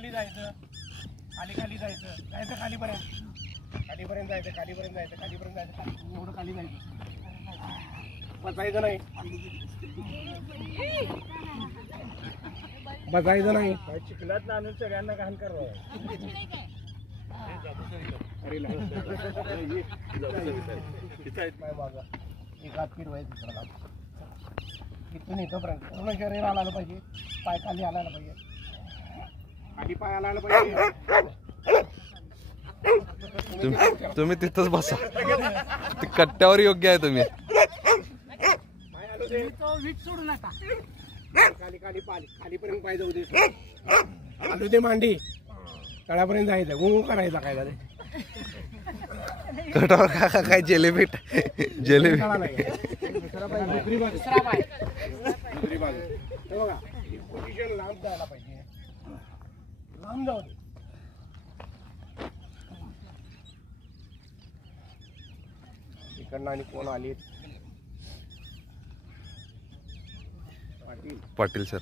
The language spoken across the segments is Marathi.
खाली जायचं, खाली खाली जायचं, जायचं खालीपर्यंत, खालीपर्यंत जायचं, खालीपर्यंत जायचं, खालीपर्यंत जायचं, एवढं खाली जायचं, बसायचं नाही, बसायचं नाही. चिखलात नाणून सगळ्यांना घाण करावं. एक हात फिरवायचं, इथून इथंपर्यंत पूर्ण शरीर आलं पाहिजे, पाय खाली आला पाहिजे, खाली पाय आला पाहिजे. तुम्ही तिथंच बसा, कट्ट्यावर योग्य आहे तुम्ही. सोडू नका, खाली खाली पाय खालीपर्यंत पाय जाऊ दे, आलू दे मांडी, तळापर्यंत जायचं, गुंग करायचा काय झालं. कटावर काका काय जिलेबी जिलेबी दुसरी बाजू बघा, पोझिशन लांब जायला पाहिजे, लांब जाऊ दे. इकडनं आणि कोण आले, पाटील पाटील सर.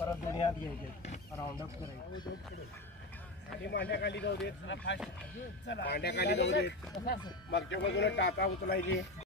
परत दुनियात घ्यायचे, राऊंड अप करायचे, आणि मांड्याखाली जाऊ देत, मांड्याखाली जाऊ देत, मागच्या बाजूला टाका उचलायची.